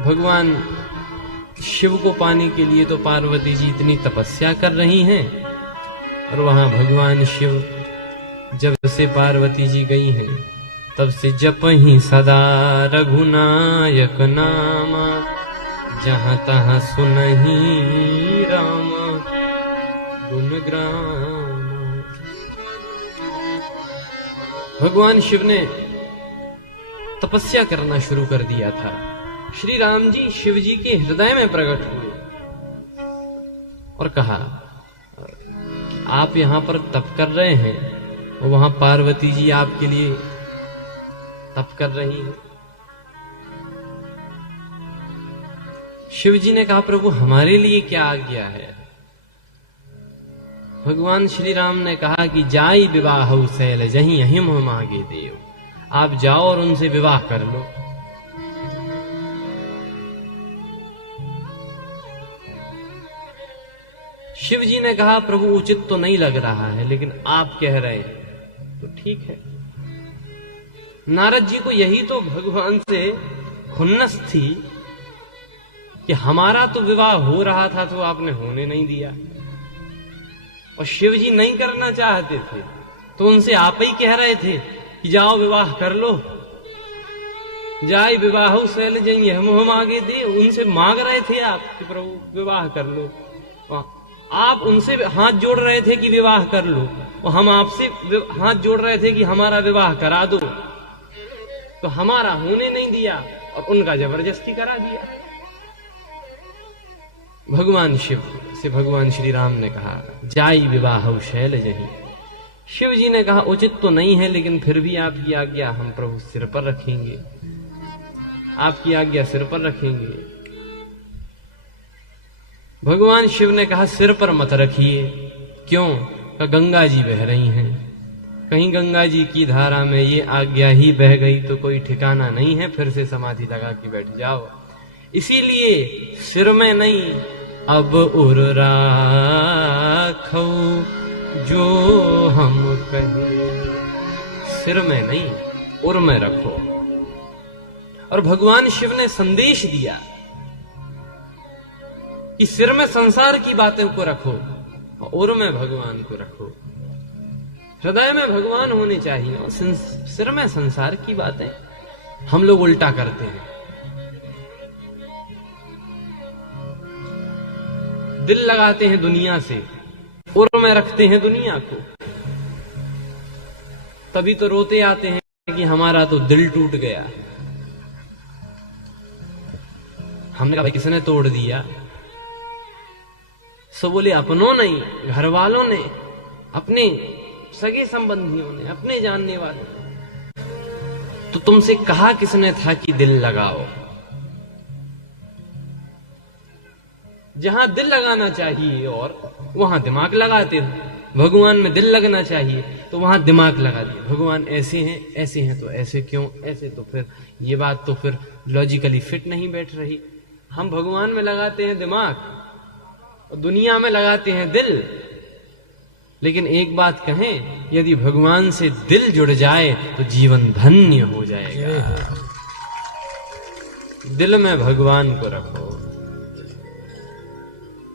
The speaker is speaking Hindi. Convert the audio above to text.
भगवान शिव को पाने के लिए तो पार्वती जी इतनी तपस्या कर रही हैं, और वहां भगवान शिव जब से पार्वती जी गई हैं तब से जपहि सदा रघुनायक नामा, जहां तहां सुनहि राम गुणग्राम। भगवान शिव ने तपस्या करना शुरू कर दिया था। श्री राम जी शिव जी के हृदय में प्रकट हुए और कहा, आप यहां पर तप कर रहे हैं और वहां पार्वती जी आपके लिए तप कर रही हैं। शिव जी ने कहा, प्रभु हमारे लिए क्या आज्ञा है? भगवान श्री राम ने कहा कि जाई विवाह शैल जहीं अहिम मांगे देव, आप जाओ और उनसे विवाह कर लो। शिव जी ने कहा, प्रभु उचित तो नहीं लग रहा है, लेकिन आप कह रहे हैं तो ठीक है। नारद जी को यही तो भगवान से खुन्नस थी कि हमारा तो विवाह हो रहा था तो आपने होने नहीं दिया, और शिव जी नहीं करना चाहते थे तो उनसे आप ही कह रहे थे कि जाओ विवाह कर लो। जाए विवाह शैल जहीं हम आगे दे, उनसे मांग रहे थे आप कि प्रभु विवाह कर लो। आप उनसे हाथ जोड़ रहे थे कि विवाह कर लो, और हम आपसे हाथ जोड़ रहे थे कि हमारा विवाह करा दो। तो हमारा होने नहीं दिया और उनका जबरदस्ती करा दिया। भगवान शिव से भगवान श्री राम ने कहा, जाई विवाह शैल जहीं। शिव जी ने कहा, उचित तो नहीं है, लेकिन फिर भी आपकी आज्ञा हम प्रभु सिर पर रखेंगे, आपकी आज्ञा सिर पर रखेंगे। भगवान शिव ने कहा, सिर पर मत रखिए। क्यों? गंगा जी बह रही हैं, कहीं गंगा जी की धारा में ये आज्ञा ही बह गई तो कोई ठिकाना नहीं है, फिर से समाधि लगा के बैठ जाओ। इसीलिए सिर में नहीं, अब उर राखो जो हम कहें। सिर में नहीं, उर में रखो। और भगवान शिव ने संदेश दिया कि सिर में संसार की बातों को रखो और उर में भगवान को रखो। हृदय में भगवान होने चाहिए और सिर में संसार की बातें। हम लोग उल्टा करते हैं, दिल लगाते हैं दुनिया से, उर में रखते हैं दुनिया को। तभी तो रोते आते हैं कि हमारा तो दिल टूट गया। हमने कहा, किसने तोड़ दिया? सो बोले, अपनों नहीं, घर वालों ने, अपने सगे संबंधियों ने, अपने जानने वालों ने। तो तुमसे कहा किसने था कि दिल लगाओ? जहां दिल लगाना चाहिए और वहां दिमाग लगाते हो। भगवान में दिल लगना चाहिए तो वहां दिमाग लगा दिए। भगवान ऐसे हैं तो ऐसे क्यों, ऐसे तो फिर ये बात तो फिर लॉजिकली फिट नहीं बैठ रही। हम भगवान में लगाते हैं दिमाग और दुनिया में लगाते हैं दिल। लेकिन एक बात कहें, यदि भगवान से दिल जुड़ जाए तो जीवन धन्य हो जाएगा। दिल में भगवान को रखो।